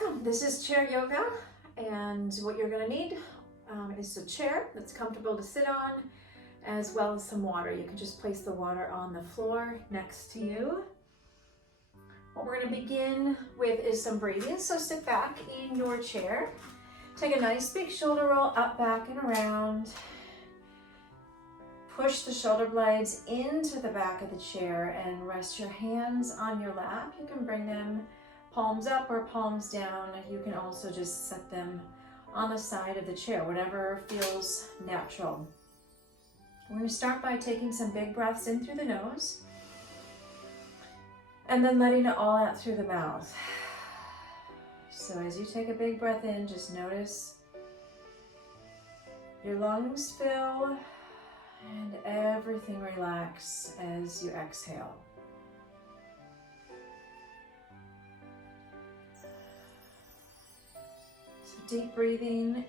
Welcome. This is chair yoga, and what you're going to need is a chair that's comfortable to sit on, as well as some water. You can just place the water on the floor next to you. What we're going to begin with is some breathing. So sit back in your chair. Take a nice big shoulder roll up, back, and around. Push the shoulder blades into the back of the chair and rest your hands on your lap. You can bring them palms up or palms down. You can also just set them on the side of the chair, whatever feels natural. We're going to start by taking some big breaths in through the nose and then letting it all out through the mouth. So as you take a big breath in, just notice your lungs fill and everything relax as you exhale. So deep breathing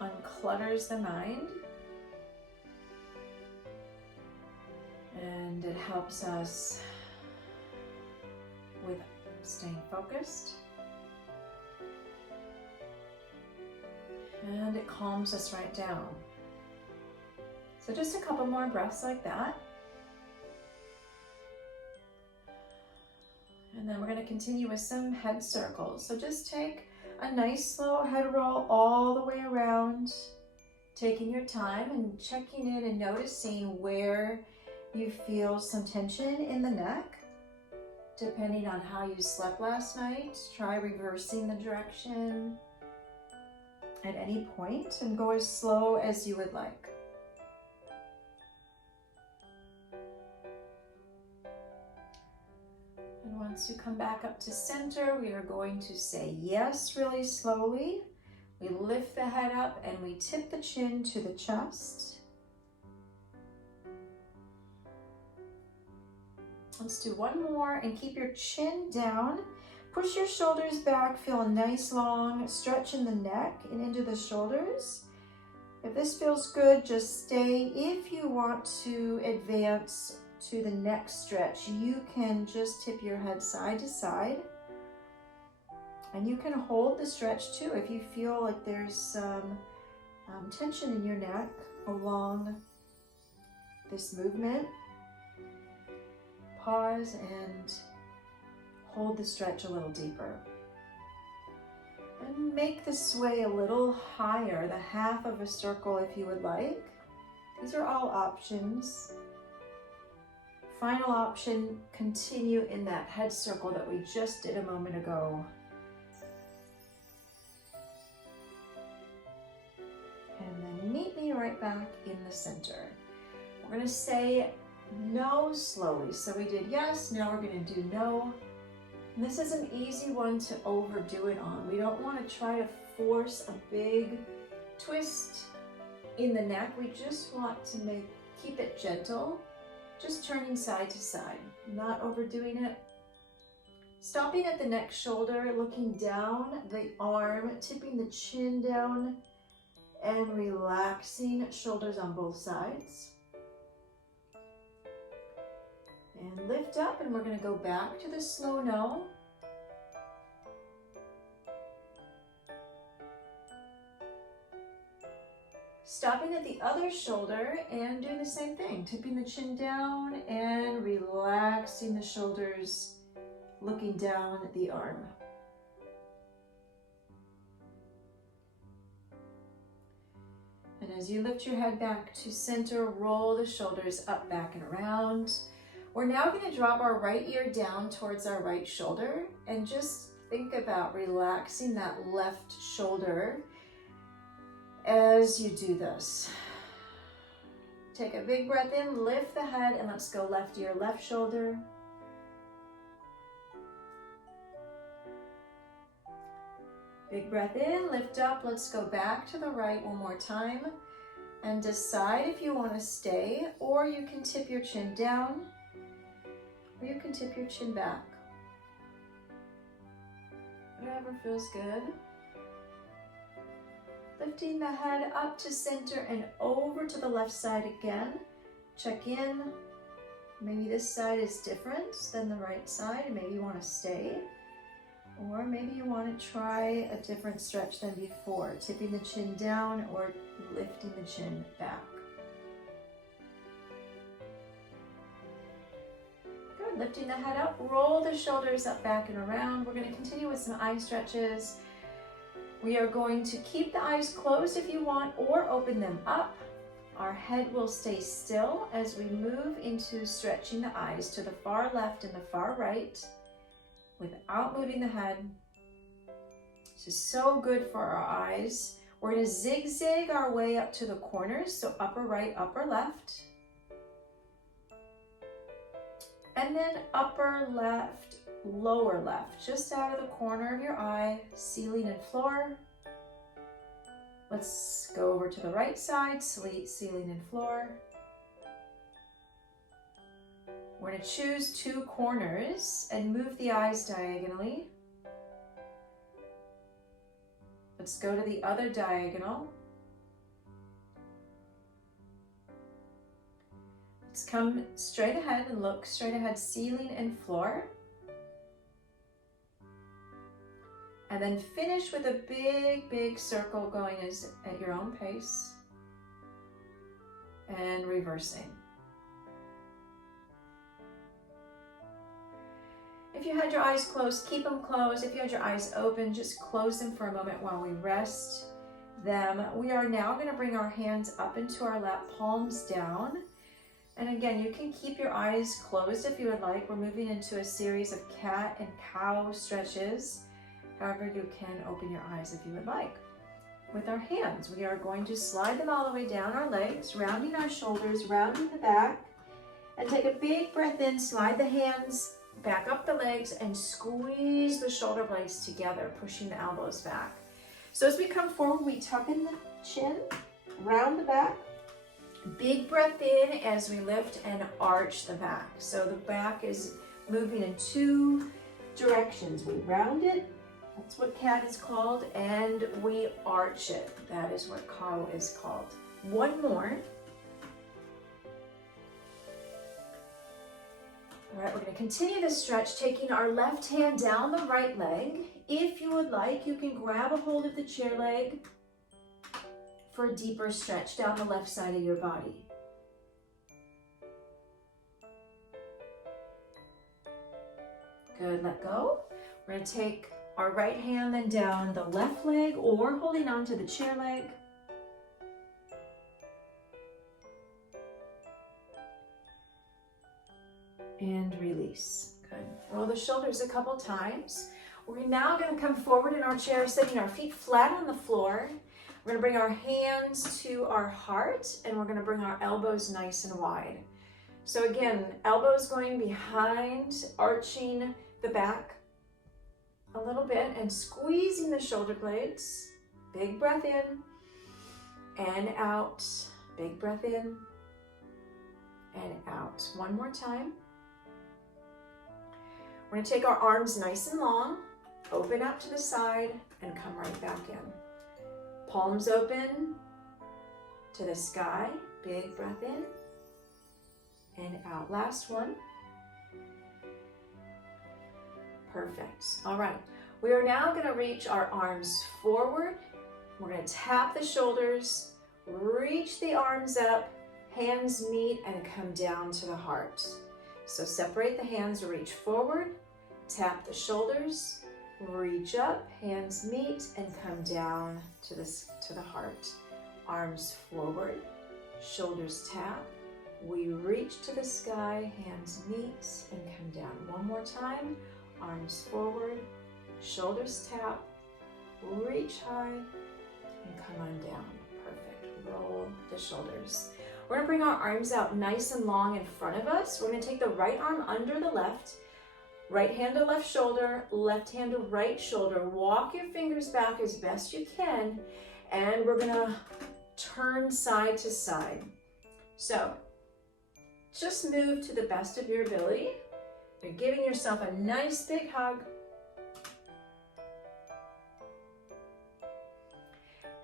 unclutters the mind, and it helps us with staying focused, and it calms us right down. So just a couple more breaths like that. And then we're going to continue with some head circles. So just take a nice slow head roll all the way around, taking your time and checking in and noticing where you feel some tension in the neck. Depending on how you slept last night, try reversing the direction at any point and go as slow as you would like. And once you come back up to center, we are going to say yes really slowly. We lift the head up and we tip the chin to the chest. Let's do one more and keep your chin down. Push your shoulders back, feel a nice long stretch in the neck and into the shoulders. If this feels good, just stay. If you want to advance to the next stretch, you can just tip your head side to side. And you can hold the stretch too if you feel like there's some tension in your neck along this movement. Pause and hold the stretch a little deeper. And make the sway a little higher, the half of a circle if you would like. These are all options. Final option, continue in that head circle that we just did a moment ago. And then meet me right back in the center. We're going to say no slowly. So we did yes, now we're going to do no. And this is an easy one to overdo it on. We don't want to try to force a big twist in the neck. We just want to keep it gentle, just turning side to side, not overdoing it. Stopping at the next shoulder, looking down the arm, tipping the chin down, and relaxing shoulders on both sides. And lift up, and we're going to go back to the slow no. Stopping at the other shoulder and doing the same thing, tipping the chin down and relaxing the shoulders, looking down at the arm. And as you lift your head back to center, roll the shoulders up, back, and around. We're now going to drop our right ear down towards our right shoulder and just think about relaxing that left shoulder as you do this. Take a big breath in, lift the head, and let's go left ear, left shoulder. Big breath in, lift up, let's go back to the right one more time and decide if you want to stay, or you can tip your chin down. Or you can tip your chin back. Whatever feels good. Lifting the head up to center and over to the left side again. Check in. Maybe this side is different than the right side, and maybe you want to stay. Or maybe you want to try a different stretch than before, tipping the chin down or lifting the chin back. Good, lifting the head up, roll the shoulders up, back, and around. We're going to continue with some eye stretches. We are going to keep the eyes closed if you want, or open them up. Our head will stay still as we move into stretching the eyes to the far left and the far right without moving the head. This is so good for our eyes. We're going to zigzag our way up to the corners, so upper right, upper left. And then upper left, lower left, just out of the corner of your eye, ceiling and floor. Let's go over to the right side, ceiling and floor. We're going to choose two corners and move the eyes diagonally. Let's go to the other diagonal. Let's come straight ahead and look straight ahead, ceiling and floor. And then finish with a big, big circle going at your own pace. And reversing. If you had your eyes closed, keep them closed. If you had your eyes open, just close them for a moment while we rest them. We are now going to bring our hands up into our lap, palms down. And again, you can keep your eyes closed if you would like. We're moving into a series of cat and cow stretches. However, you can open your eyes if you would like. With our hands, we are going to slide them all the way down our legs, rounding our shoulders, rounding the back, and take a big breath in, slide the hands back up the legs, and squeeze the shoulder blades together, pushing the elbows back. So as we come forward, we tuck in the chin, round the back, big breath in as we lift and arch the back. So the back is moving in two directions. We round it. That's what cat is called, and we arch it. That is what cow is called. One more. All right, we're going to continue this stretch, taking our left hand down the right leg. If you would like, you can grab a hold of the chair leg for a deeper stretch down the left side of your body. Good, let go. We're going to take our right hand then down the left leg or holding on to the chair leg. And release. Good. Roll the shoulders a couple times. We're now going to come forward in our chair, setting our feet flat on the floor. We're going to bring our hands to our heart, and we're going to bring our elbows nice and wide. So again, elbows going behind, arching the back a little bit and squeezing the shoulder blades. Big breath in and out. Big breath in and out. One more time. We're going to take our arms nice and long, open out to the side, and come right back in. Palms open to the sky. Big breath in and out. Last one. Perfect. All right. We are now going to reach our arms forward. We're going to tap the shoulders, reach the arms up, hands meet, and come down to the heart. So separate the hands, reach forward, tap the shoulders, reach up, hands meet, and come down to the heart. Arms forward, shoulders tap. We reach to the sky, hands meet, and come down. One more time. Arms forward, shoulders tap, reach high, and come on down. Perfect. Roll the shoulders. We're going to bring our arms out nice and long in front of us. We're going to take the right arm under the left, right hand to left shoulder, left hand to right shoulder. Walk your fingers back as best you can, and we're going to turn side to side. So just move to the best of your ability. You're giving yourself a nice big hug.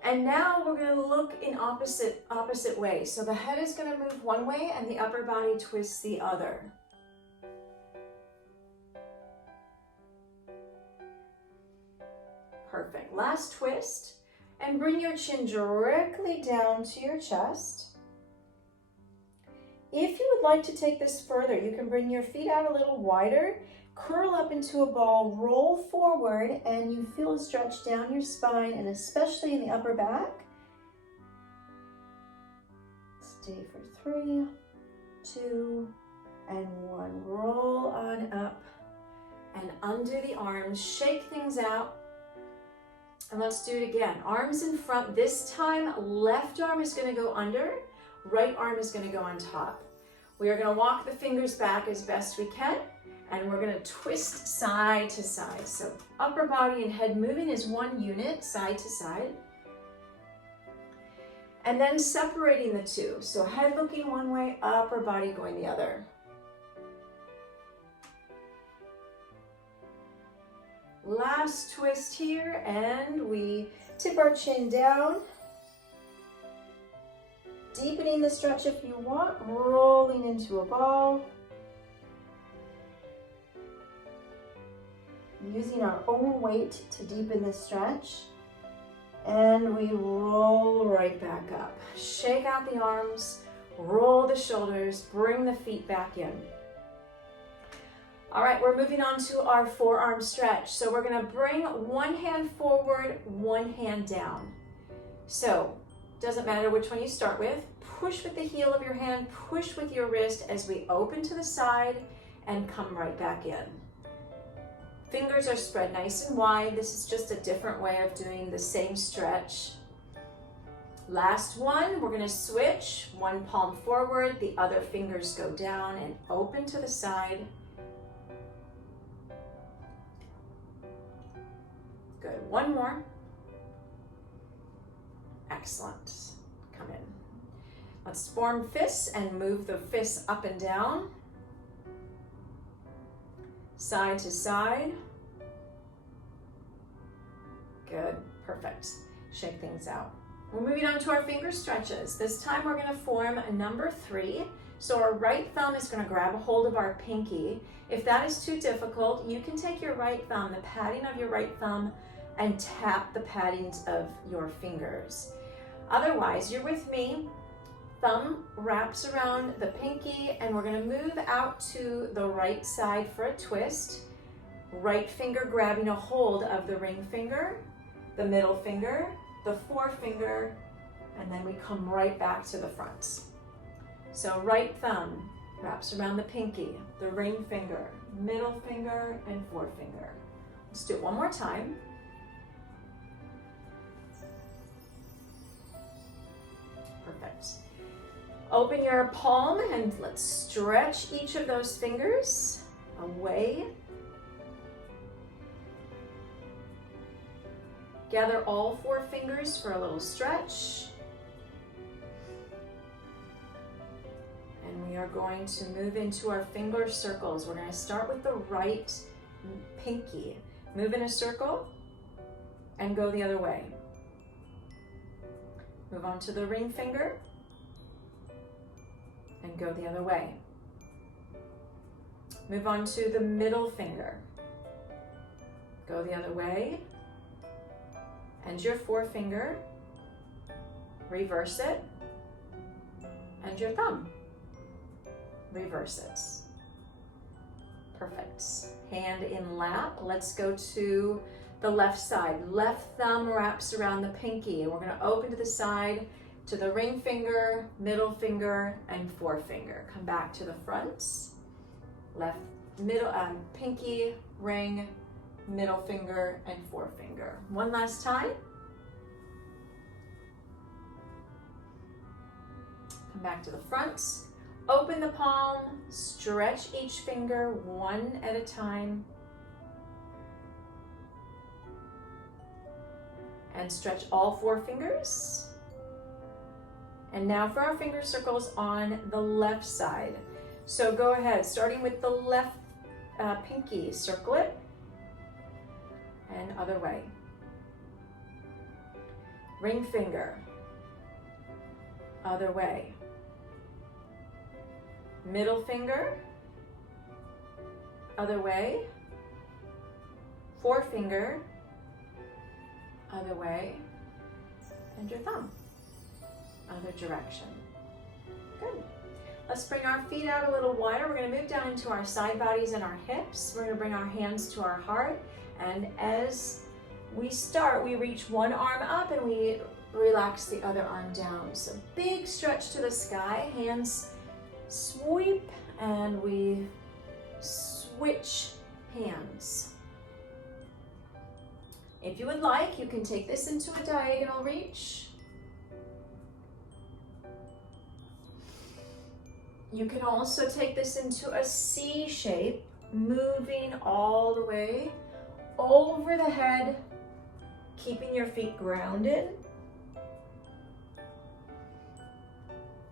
And now we're going to look in opposite ways. So the head is going to move one way and the upper body twists the other. Perfect. Last twist. And bring your chin directly down to your chest. If you would like to take this further, you can bring your feet out a little wider, curl up into a ball, roll forward, and you feel a stretch down your spine and especially in the upper back. Stay for 3, 2, and 1. Roll on up and undo the arms, shake things out. And let's do it again. Arms in front. This time, left arm is going to go under, right arm is going to go on top. We are going to walk the fingers back as best we can, and we're going to twist side to side. So upper body and head moving as one unit, side to side. And then separating the two. So head looking one way, upper body going the other. Last twist here, and we tip our chin down. Deepening the stretch if you want, rolling into a ball. Using our own weight to deepen the stretch. And we roll right back up. Shake out the arms, roll the shoulders, bring the feet back in. All right, we're moving on to our forearm stretch. So we're gonna bring one hand forward, one hand down. So, doesn't matter which one you start with. Push with the heel of your hand, push with your wrist as we open to the side and come right back in. Fingers are spread nice and wide. This is just a different way of doing the same stretch. Last one, we're gonna switch. One palm forward, the other fingers go down and open to the side. Good, one more. Excellent, come in. Let's form fists and move the fists up and down. Side to side. Good, perfect. Shake things out. We're moving on to our finger stretches. This time we're gonna form a number 3. So our right thumb is gonna grab a hold of our pinky. If that is too difficult, you can take your right thumb, the padding of your right thumb, and tap the paddings of your fingers. Otherwise, you're with me. Thumb wraps around the pinky, and we're gonna move out to the right side for a twist. Right finger grabbing a hold of the ring finger, the middle finger, the forefinger, and then we come right back to the front. So right thumb wraps around the pinky, the ring finger, middle finger, and forefinger. Let's do it one more time. Perfect. Open your palm and let's stretch each of those fingers away. Gather all 4 fingers for a little stretch. And we are going to move into our finger circles. We're going to start with the right pinky. Move in a circle and go the other way. Move on to the ring finger and go the other way. Move on to the middle finger. Go the other way. And your forefinger, reverse it. And your thumb, reverse it. Perfect. Hand in lap. Let's go to the left side. Left thumb wraps around the pinky, and we're going to open to the side to the ring finger, middle finger, and forefinger. Come back to the front. Left middle pinky, ring, middle finger, and forefinger. One last time. Come back to the front. Open the palm, stretch each finger one at a time. And stretch all 4 fingers. And now for our finger circles on the left side. So go ahead, starting with the left pinky, circle it. And other way. Ring finger. Other way. Middle finger. Other way. Forefinger. other way, and your thumb, other direction. Good. Let's bring our feet out a little wider. We're going to move down into our side bodies and our hips. We're going to bring our hands to our heart, and as we start, we reach one arm up and we relax the other arm down. So big stretch to the sky, hands sweep, and we switch hands. If you would like, you can take this into a diagonal reach. You can also take this into a C shape, moving all the way over the head, keeping your feet grounded.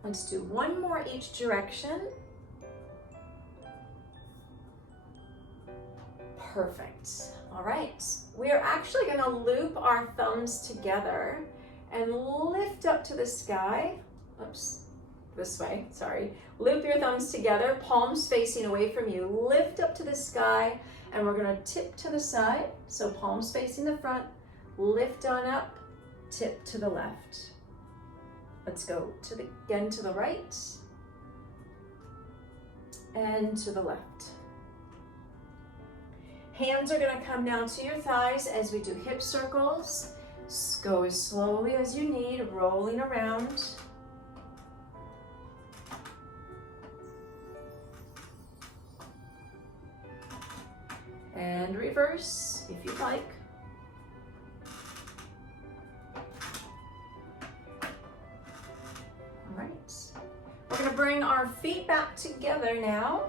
Let's do one more each direction. Perfect. All right. We are actually going to loop our thumbs together and lift up to the sky. Oops, this way, sorry. Loop your thumbs together, palms facing away from you. Lift up to the sky, and we're going to tip to the side. So palms facing the front, lift on up, tip to the left. Let's go again to the right and to the left. Hands are going to come down to your thighs as we do hip circles. Go as slowly as you need, rolling around. And reverse if you'd like. All right. We're going to bring our feet back together now.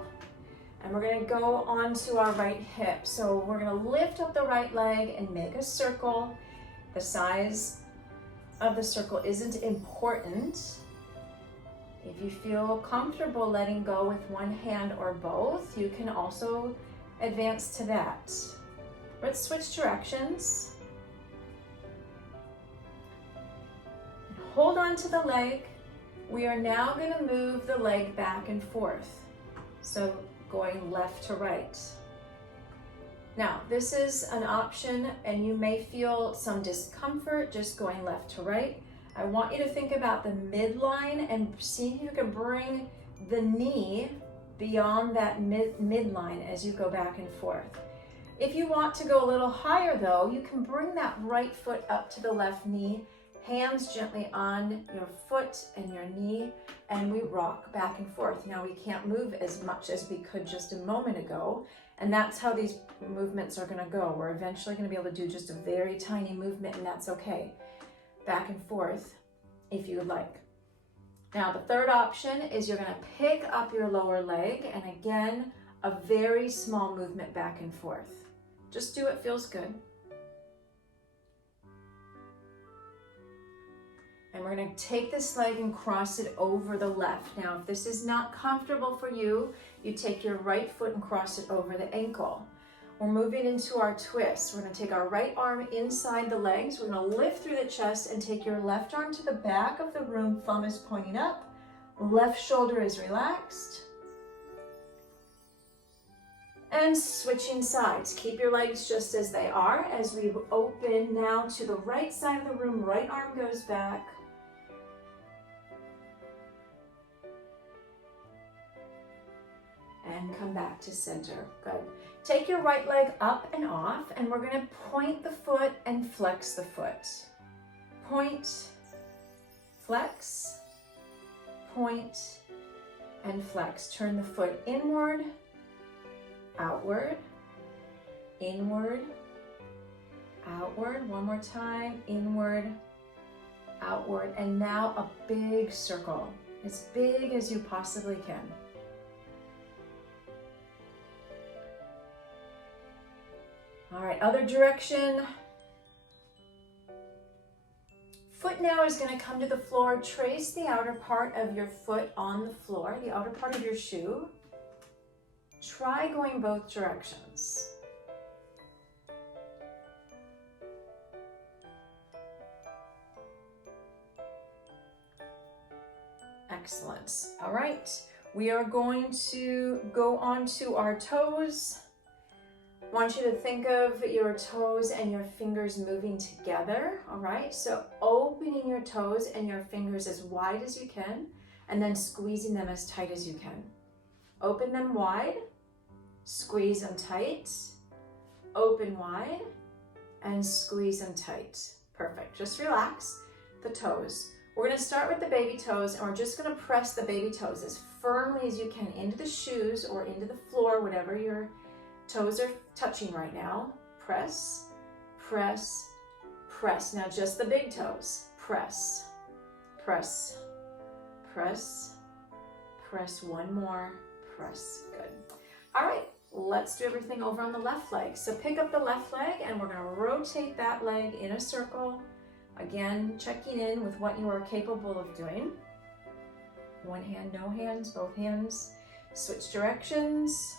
And we're going to go onto our right hip. So we're going to lift up the right leg and make a circle. The size of the circle isn't important. If you feel comfortable letting go with one hand or both, you can also advance to that. Let's switch directions. Hold on to the leg. We are now going to move the leg back and forth. So going left to right. Now, this is an option and you may feel some discomfort just going left to right. I want you to think about the midline and see if you can bring the knee beyond that midline as you go back and forth. If you want to go a little higher though, you can bring that right foot up to the left knee, hands gently on your foot and your knee, and we rock back and forth. Now we can't move as much as we could just a moment ago, and that's how these movements are gonna go. We're eventually gonna be able to do just a very tiny movement, and that's okay. Back and forth if you would like. Now the third option is you're gonna pick up your lower leg, and again, a very small movement back and forth. Just do what feels good. And we're going to take this leg and cross it over the left. Now, if this is not comfortable for you, you take your right foot and cross it over the ankle. We're moving into our twist. We're going to take our right arm inside the legs. We're going to lift through the chest and take your left arm to the back of the room. Thumb is pointing up. Left shoulder is relaxed. And switching sides. Keep your legs just as they are as we open now to the right side of the room. Right arm goes back. And come back to center. Good. Take your right leg up and off, and we're going to point the foot and flex the foot. Point, flex, point, and flex. Turn the foot inward, outward, inward, outward. One more time, inward, outward, and now a big circle, as big as you possibly can. All right, other direction. Foot now is going to come to the floor. Trace the outer part of your foot on the floor, the outer part of your shoe. Try going both directions. Excellent. All right, we are going to go onto our toes. want you to think of your toes and your fingers moving together, all right? So opening your toes and your fingers as wide as you can, and then squeezing them as tight as you can. Open them wide, squeeze them tight, open wide, and squeeze them tight. Perfect. Just relax the toes. We're going to start with the baby toes, and we're just going to press the baby toes as firmly as you can into the shoes or into the floor, whatever your toes are touching right now. Press, press, press. Now just the big toes. Press, press, press, press. One more. Press. Good. All right, let's do everything over on the left leg. So pick up the left leg, and we're going to rotate that leg in a circle. Again, checking in with what you are capable of doing. One hand, no hands, both hands. Switch directions.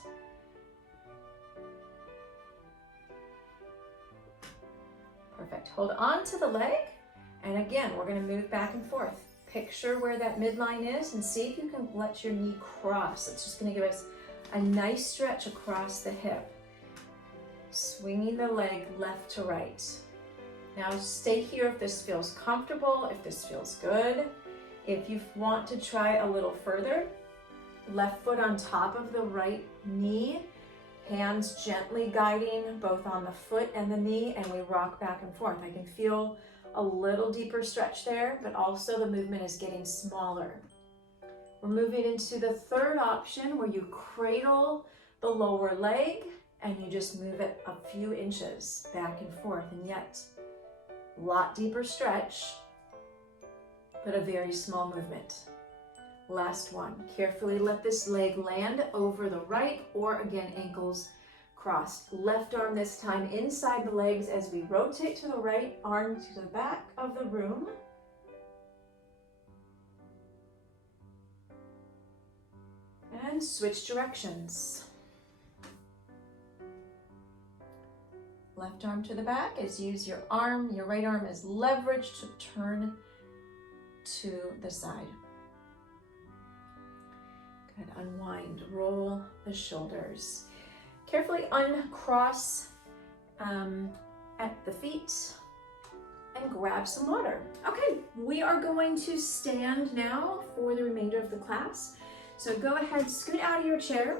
Perfect. Hold on to the leg, and again, we're going to move back and forth. Picture where that midline is and see if you can let your knee cross. It's just going to give us a nice stretch across the hip. Swinging the leg left to right. Now stay here if this feels comfortable, if this feels good. If you want to try a little further, left foot on top of the right knee, hands gently guiding both on the foot and the knee, and we rock back and forth. I can feel a little deeper stretch there, but also the movement is getting smaller. We're moving into the third option where you cradle the lower leg and you just move it a few inches back and forth, and yet a lot deeper stretch, but a very small movement. Last one. Carefully let this leg land over the right, or again, ankles crossed. Left arm this time inside the legs as we rotate to the right, arm to the back of the room. And switch directions. Left arm to the back is use your arm, your right arm as leverage to turn to the side. Good, unwind, roll the shoulders. Carefully uncross at the feet and grab some water. Okay, we are going to stand now for the remainder of the class. So go ahead, scoot out of your chair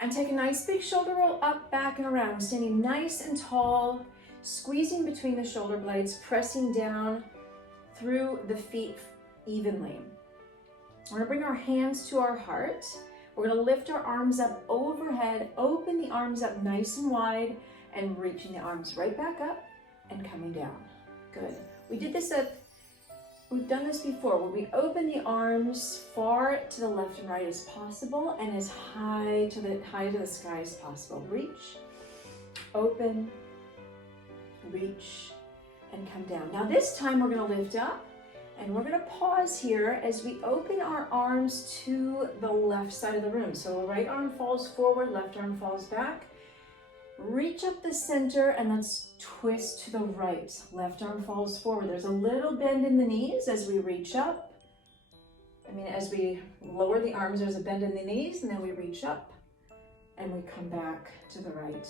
and take a nice big shoulder roll up, back, and around, standing nice and tall, squeezing between the shoulder blades, pressing down through the feet evenly. We're gonna bring our hands to our heart. We're gonna lift our arms up overhead, open the arms up nice and wide, and reaching the arms right back up and coming down. Good. We've done this before, where we open the arms far to the left and right as possible, and as high to the sky as possible. Reach, open, reach, and come down. Now this time we're going to lift up, and we're going to pause here as we open our arms to the left side of the room. So right arm falls forward, left arm falls back. Reach up the center and let's twist to the right. Left arm falls forward. There's a little bend in the knees as we reach up. As we lower the arms, there's a bend in the knees, and then we reach up and we come back to the right.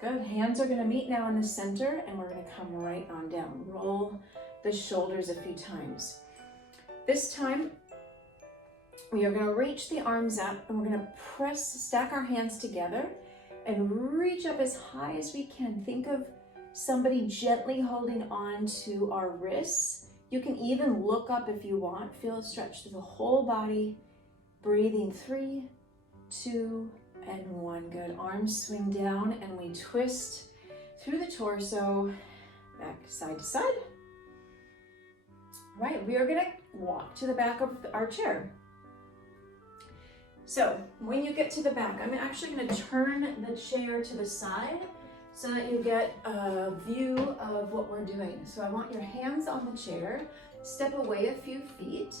Good. Hands are going to meet now in the center, and we're going to come right on down. Roll the shoulders a few times. This time, we are going to reach the arms up, and we're going to stack our hands together and reach up as high as we can. Think of somebody gently holding on to our wrists. You can even look up if you want. Feel a stretch through the whole body. Breathing 3, 2, and 1. Good. Arms swing down and we twist through the torso, back side to side. All right, we are gonna walk to the back of our chair. So when you get to the back, I'm actually going to turn the chair to the side so that you get a view of what we're doing. So I want your hands on the chair, step away a few feet,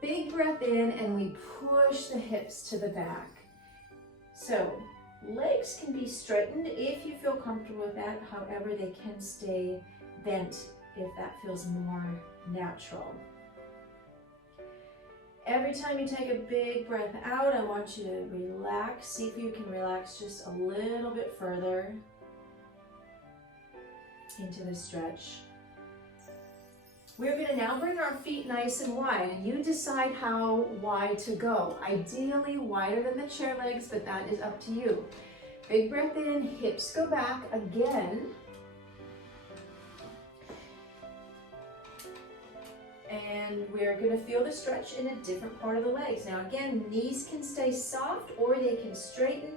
big breath in, and we push the hips to the back. So legs can be straightened if you feel comfortable with that. However, they can stay bent if that feels more natural. Every time you take a big breath out, I want you to relax. See if you can relax just a little bit further into the stretch. We're going to now bring our feet nice and wide, and you decide how wide to go. Ideally wider than the chair legs, but that is up to you. Big breath in, hips go back again. And we're going to feel the stretch in a different part of the legs. Now again, knees can stay soft or they can straighten.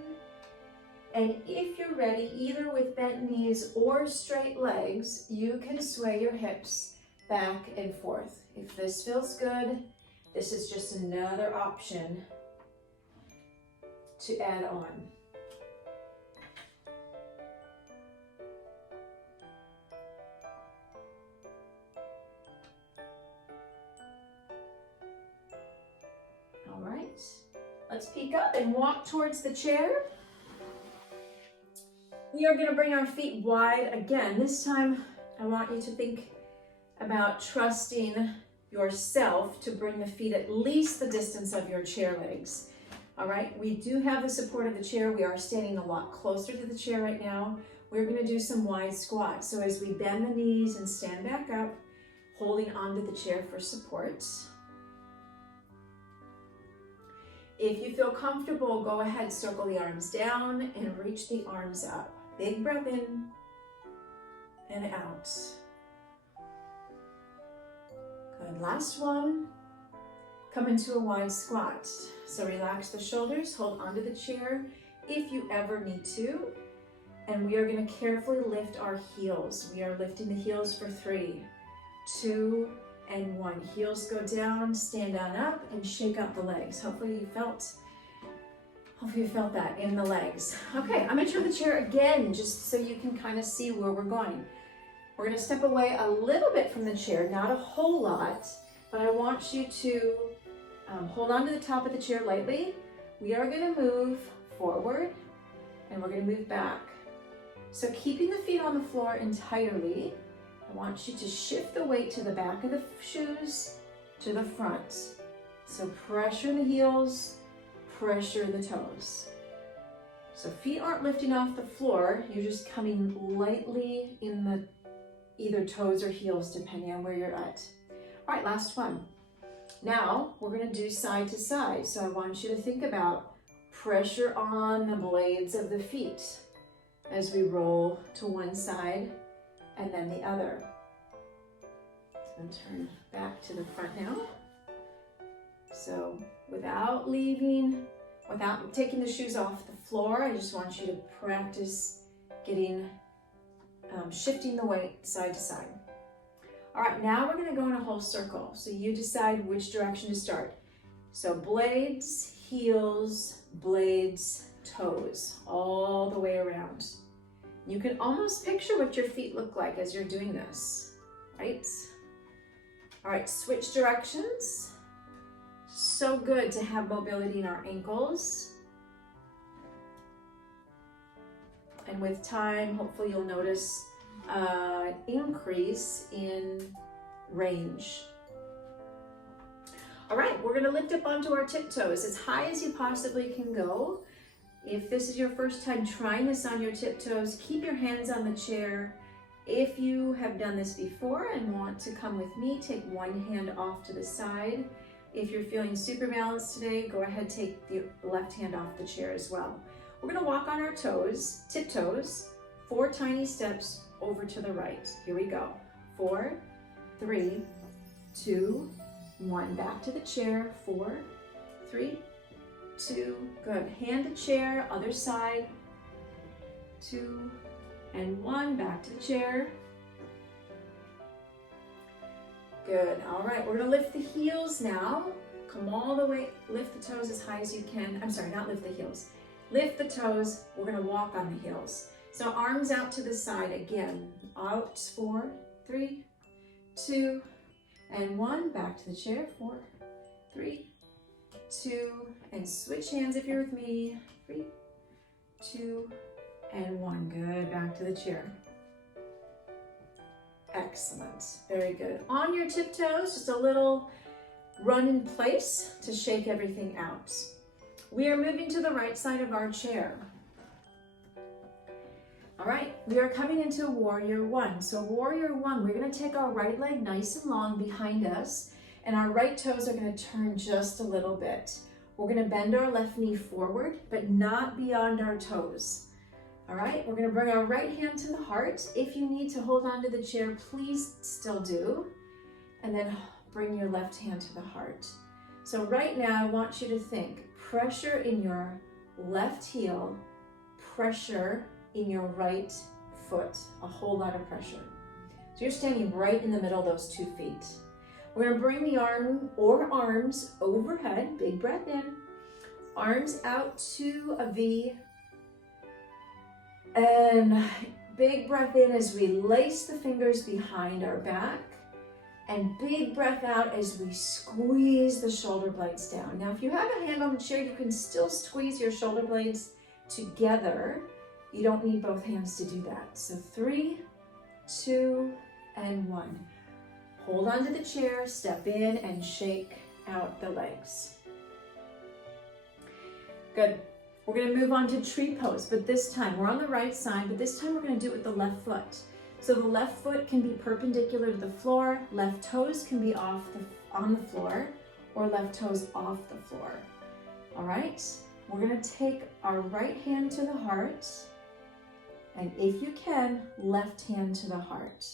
And if you're ready, either with bent knees or straight legs, you can sway your hips back and forth. If this feels good, this is just another option to add on. All right, let's peek up and walk towards the chair. We are going to bring our feet wide again. This time, I want you to think about trusting yourself to bring the feet at least the distance of your chair legs. All right, we do have the support of the chair. We are standing a lot closer to the chair right now. We're going to do some wide squats. So as we bend the knees and stand back up, holding onto the chair for support. If you feel comfortable, go ahead, circle the arms down and reach the arms up. Big breath in and out. Good, last one. Come into a wide squat. So relax the shoulders, hold onto the chair if you ever need to. And we are going to carefully lift our heels. We are lifting the heels for 3, 2, and 1. Heels go down, stand on up, and shake out the legs. Hopefully you felt that in the legs. Okay, I'm gonna turn the chair again just so you can kind of see where we're going. We're gonna step away a little bit from the chair, not a whole lot, but I want you to hold on to the top of the chair lightly. We are gonna move forward and we're gonna move back. So keeping the feet on the floor entirely, I want you to shift the weight to the back of the shoes, to the front. So pressure the heels, pressure the toes. So feet aren't lifting off the floor, you're just coming lightly in the either toes or heels depending on where you're at. All right, last one. Now we're going to do side to side. So I want you to think about pressure on the blades of the feet as we roll to one side and then the other. So I'm going to turn back to the front now. So without taking the shoes off the floor, I just want you to practice shifting the weight side to side. All right, now we're gonna go in a whole circle. So you decide which direction to start. So blades, heels, blades, toes, all the way around. You can almost picture what your feet look like as you're doing this, right? All right, switch directions. So good to have mobility in our ankles. And with time, hopefully you'll notice an increase in range. All right, we're gonna lift up onto our tiptoes as high as you possibly can go. If this is your first time trying this on your tiptoes, keep your hands on the chair. If you have done this before and want to come with me, take one hand off to the side. If you're feeling super balanced today, go ahead, take the left hand off the chair as well. We're gonna walk on our toes, tiptoes, 4 tiny steps over to the right. Here we go. 4, 3, 2, 1. Back to the chair. 4, 3, 2. Good. Hand to chair, other side. 2 and 1. Back to the chair. Good. All right, we're gonna lift the heels now. Come all the way, lift the toes as high as you can. I'm sorry, not lift the heels. Lift the toes, we're gonna walk on the heels. So arms out to the side again. Out, 4, 3, 2, and 1. Back to the chair, 4, 3, 2, and switch hands if you're with me. 3, 2, and 1. Good, back to the chair. Excellent, very good. On your tiptoes, just a little run in place to shake everything out. We are moving to the right side of our chair. All right, we are coming into warrior one. So warrior one, we're gonna take our right leg nice and long behind us, and our right toes are gonna turn just a little bit. We're gonna bend our left knee forward, but not beyond our toes. All right, we're gonna bring our right hand to the heart. If you need to hold on to the chair, please still do. And then bring your left hand to the heart. So right now, I want you to think pressure in your left heel, pressure in your right foot, a whole lot of pressure. So you're standing right in the middle of those 2 feet. We're gonna bring the arm or arms overhead, big breath in, arms out to a V, and big breath in as we lace the fingers behind our back, and big breath out as we squeeze the shoulder blades down. Now, if you have a hand on the chair, you can still squeeze your shoulder blades together. You don't need both hands to do that. So 3, 2, and 1. Hold onto the chair, step in, and shake out the legs. Good. We're gonna move on to tree pose, but this time, we're on the right side, but this time we're gonna do it with the left foot. So the left foot can be perpendicular to the floor, left toes can be on the floor, or left toes off the floor. All right? We're gonna take our right hand to the heart, and if you can, left hand to the heart.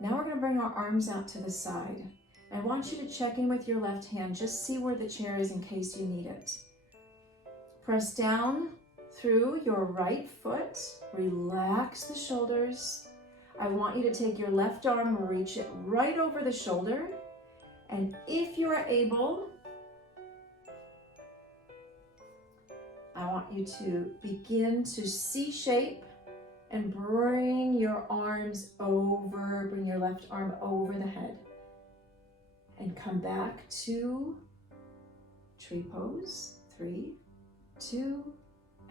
Now we're gonna bring our arms out to the side. I want you to check in with your left hand, just see where the chair is in case you need it. Press down through your right foot, relax the shoulders. I want you to take your left arm and reach it right over the shoulder. And if you are able, I want you to begin to C shape and bring your arms over, bring your left arm over the head. And come back to tree pose. 3, 2,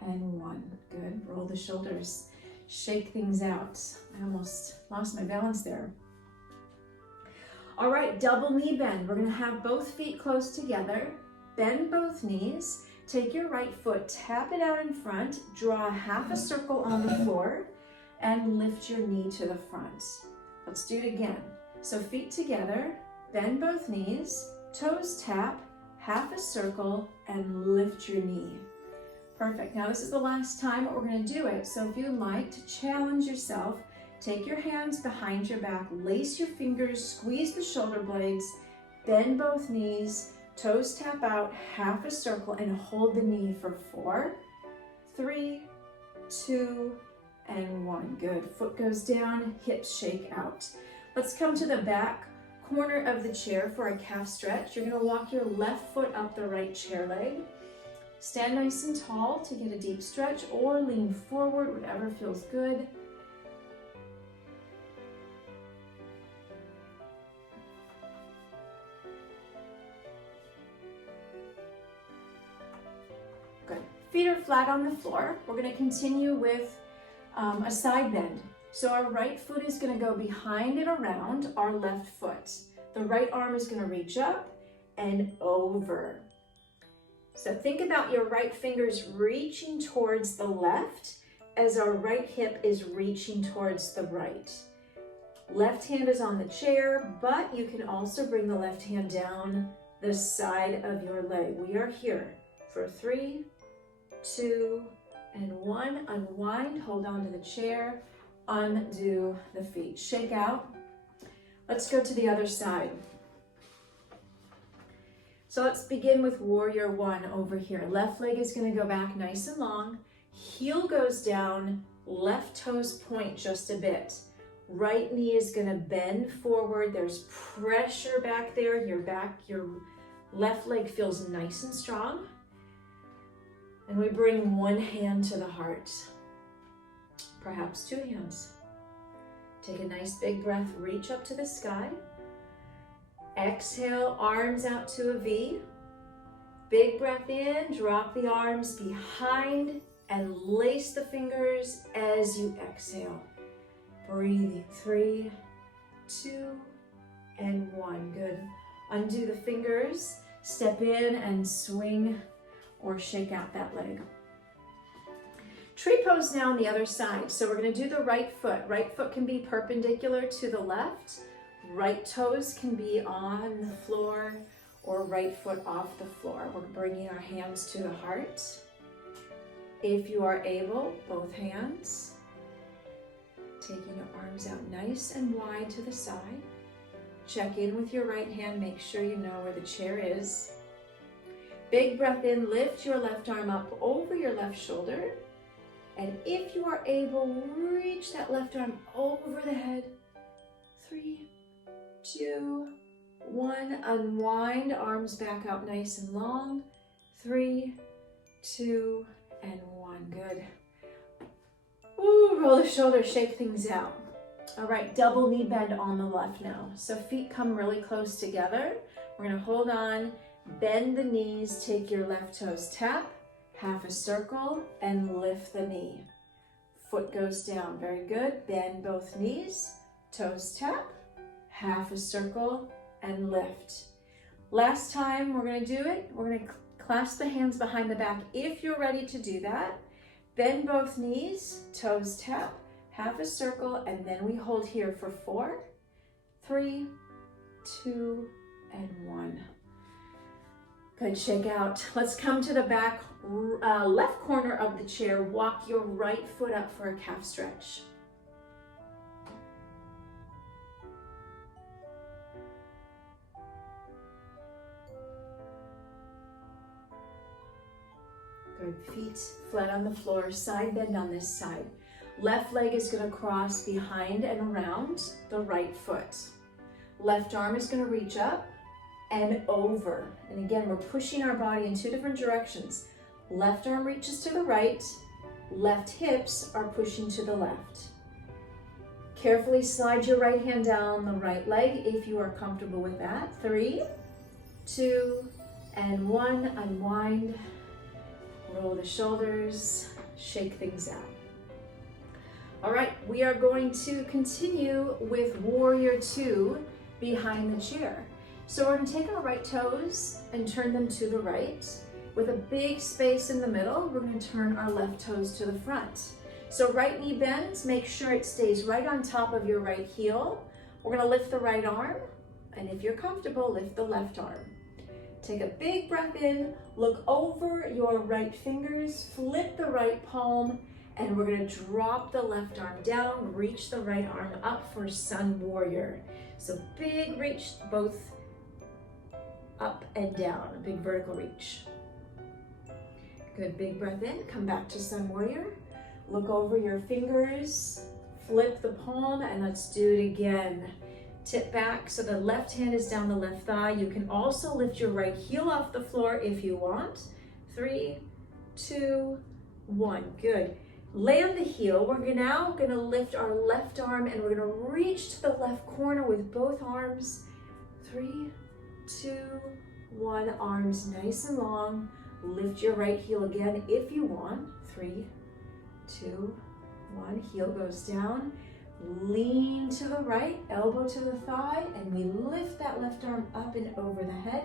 and 1. Good. Roll the shoulders. Shake things out. I almost lost my balance there. All right, double knee bend. We're going to have both feet close together. Bend both knees. Take your right foot, tap it out in front, draw half a circle on the floor, and lift your knee to the front. Let's do it again. So feet together, bend both knees, toes tap, half a circle, and lift your knee. Perfect. Now this is the last time we're going to do it. So if you'd like to challenge yourself, take your hands behind your back, lace your fingers, squeeze the shoulder blades, bend both knees, toes tap out, half a circle, and hold the knee for 4, 3, 2, and 1. Good. Foot goes down, hips shake out. Let's come to the back corner of the chair for a calf stretch. You're going to walk your left foot up the right chair leg. Stand nice and tall to get a deep stretch, or lean forward, whatever feels good. Good. Feet are flat on the floor. We're going to continue with a side bend. So our right foot is going to go behind and around our left foot. The right arm is going to reach up and over. So think about your right fingers reaching towards the left as our right hip is reaching towards the right. Left hand is on the chair, but you can also bring the left hand down the side of your leg. We are here for 3, 2, and 1. Unwind, hold on to the chair, undo the feet. Shake out. Let's go to the other side. So let's begin with warrior 1 over here. Left leg is going to go back nice and long. Heel goes down, left toes point just a bit. Right knee is going to bend forward. There's pressure back there. Your left leg feels nice and strong. And we bring one hand to the heart, perhaps 2 hands. Take a nice big breath, reach up to the sky. Exhale, arms out to a V. Big breath in, drop the arms behind and lace the fingers as you exhale. Breathing, 3, 2, and 1. Good. Undo the fingers, step in and swing or shake out that leg. Tree pose now on the other side. So we're going to do the right foot. Right foot can be perpendicular to the left. Right toes can be on the floor or right foot off the floor. We're bringing our hands to the heart. If you are able, both hands. Taking your arms out nice and wide to the side. Check in with your right hand. Make sure you know where the chair is. Big breath in. Lift your left arm up over your left shoulder. And if you are able, reach that left arm over the head. 3, 2, 1. Unwind, arms back out nice and long. 3, 2, and 1. Good. Ooh, roll the shoulders, shake things out. All right, double knee bend on the left now. So feet come really close together. We're gonna hold on, bend the knees, take your left toes, tap, half a circle, and lift the knee. Foot goes down, very good. Bend both knees, toes tap, half a circle, and lift. Last time we're gonna do it, we're gonna clasp the hands behind the back if you're ready to do that. Bend both knees, toes tap, half a circle, and then we hold here for 4, 3, 2, and 1. Good, shake out. Let's come to the back left corner of the chair. Walk your right foot up for a calf stretch. Good, feet flat on the floor, side bend on this side. Left leg is gonna cross behind and around the right foot. Left arm is gonna reach up and over. And again, we're pushing our body in 2 different directions. Left arm reaches to the right, left hips are pushing to the left. Carefully slide your right hand down the right leg if you are comfortable with that. 3, 2, and 1. Unwind. Roll the shoulders, shake things out. All right, we are going to continue with Warrior 2 behind the chair. So we're gonna take our right toes and turn them to the right. With a big space in the middle, we're gonna turn our left toes to the front. So right knee bends, make sure it stays right on top of your right heel. We're gonna lift the right arm, and if you're comfortable, lift the left arm. Take a big breath in, look over your right fingers, flip the right palm, and we're gonna drop the left arm down, reach the right arm up for Sun Warrior. So big reach, both up and down, a big vertical reach. Good, big breath in, come back to Sun Warrior. Look over your fingers, flip the palm, and let's do it again. Tip back so the left hand is down the left thigh. You can also lift your right heel off the floor if you want. 3, 2, 1, good. Land the heel. We're now gonna lift our left arm and we're gonna reach to the left corner with both arms. 3, 2, 1, arms nice and long. Lift your right heel again if you want. 3, 2, 1, heel goes down. Lean to the right, elbow to the thigh, and we lift that left arm up and over the head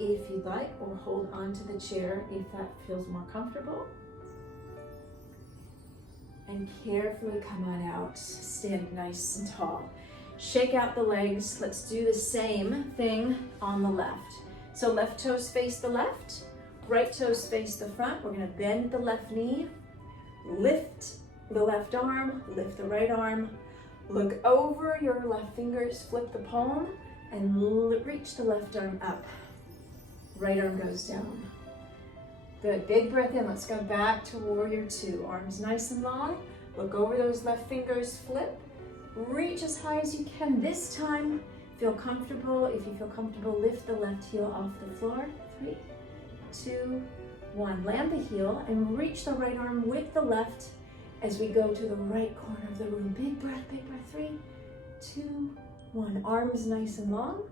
if you'd like, or hold on to the chair if that feels more comfortable. And carefully come on out, stand nice and tall. Shake out the legs. Let's do the same thing on the left. So left toes face the left, right toes face the front. We're gonna bend the left knee, lift the left arm, lift the right arm, look over your left fingers, flip the palm, and reach the left arm up. Right arm goes down. Good, big breath in. Let's go back to Warrior 2. Arms nice and long. Look over those left fingers, flip. Reach as high as you can. This time, feel comfortable. If you feel comfortable, lift the left heel off the floor. 3, 2, 1. Land the heel and reach the right arm with the left as we go to the right corner of the room. Big breath, big breath. 3, 2, 1. Arms nice and long.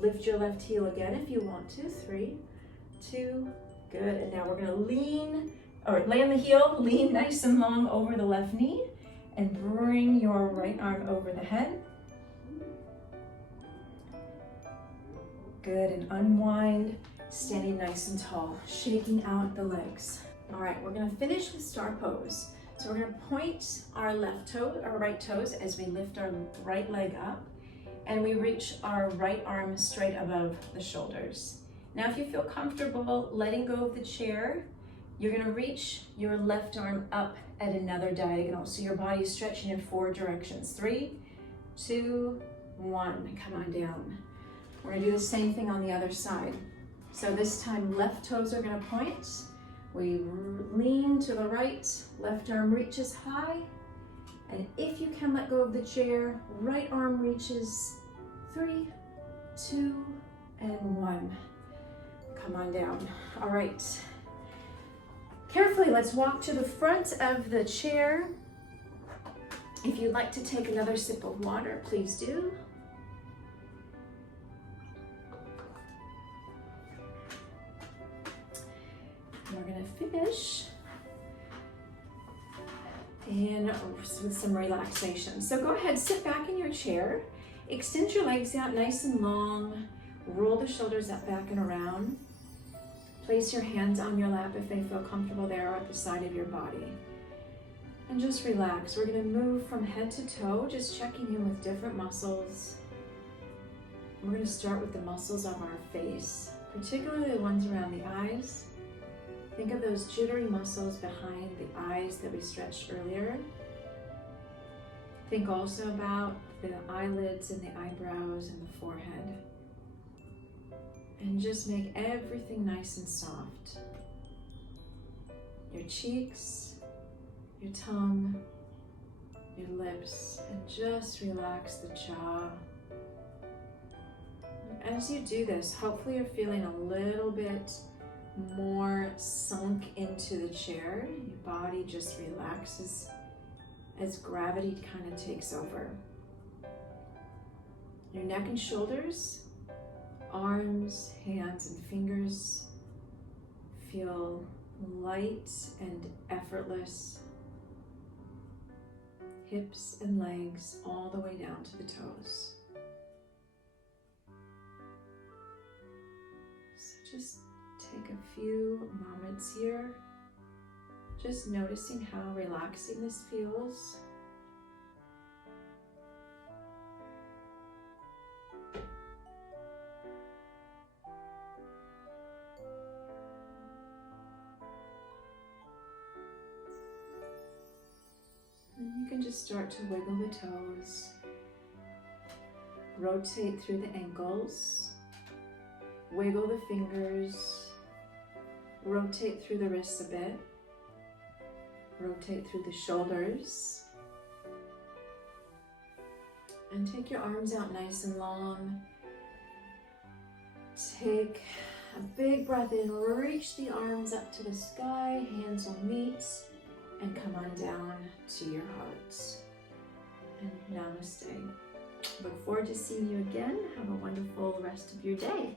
Lift your left heel again if you want to. 3, 2, good. And now we're gonna land the heel, lean nice and long over the left knee, and bring your right arm over the head. Good, and unwind, standing nice and tall, shaking out the legs. All right, we're gonna finish with star pose. So we're gonna point our right toes as we lift our right leg up, and we reach our right arm straight above the shoulders. Now, if you feel comfortable letting go of the chair, you're gonna reach your left arm up at another diagonal. So your body is stretching in 4 directions. 3, 2, 1, come on down. We're gonna do the same thing on the other side. So this time, left toes are gonna point. We lean to the right, left arm reaches high. And if you can let go of the chair, right arm reaches. 3, 2, and 1. Come on down. All right. Carefully, let's walk to the front of the chair. If you'd like to take another sip of water, please do. We're gonna finish and with some relaxation. So go ahead, sit back in your chair, extend your legs out nice and long, roll the shoulders up, back and around. Place your hands on your lap if they feel comfortable there or at the side of your body. And just relax. We're gonna move from head to toe, just checking in with different muscles. We're gonna start with the muscles of our face, particularly the ones around the eyes. Think of those jittery muscles behind the eyes that we stretched earlier. Think also about the eyelids and the eyebrows and the forehead. And just make everything nice and soft. Your cheeks, your tongue, your lips, and just relax the jaw. As you do this, hopefully you're feeling a little bit more sunk into the chair. Your body just relaxes as gravity kind of takes over. Your neck and shoulders, arms, hands, and fingers feel light and effortless. Hips and legs all the way down to the toes. So just take a few moments here, just noticing how relaxing this feels. And you can just start to wiggle the toes, rotate through the ankles, wiggle the fingers, rotate through the wrists a bit, rotate through the shoulders, and take your arms out nice and long. Take a big breath in, reach the arms up to the sky, hands will meet, and come on down to your heart. And namaste. Look forward to seeing you again. Have a wonderful rest of your day.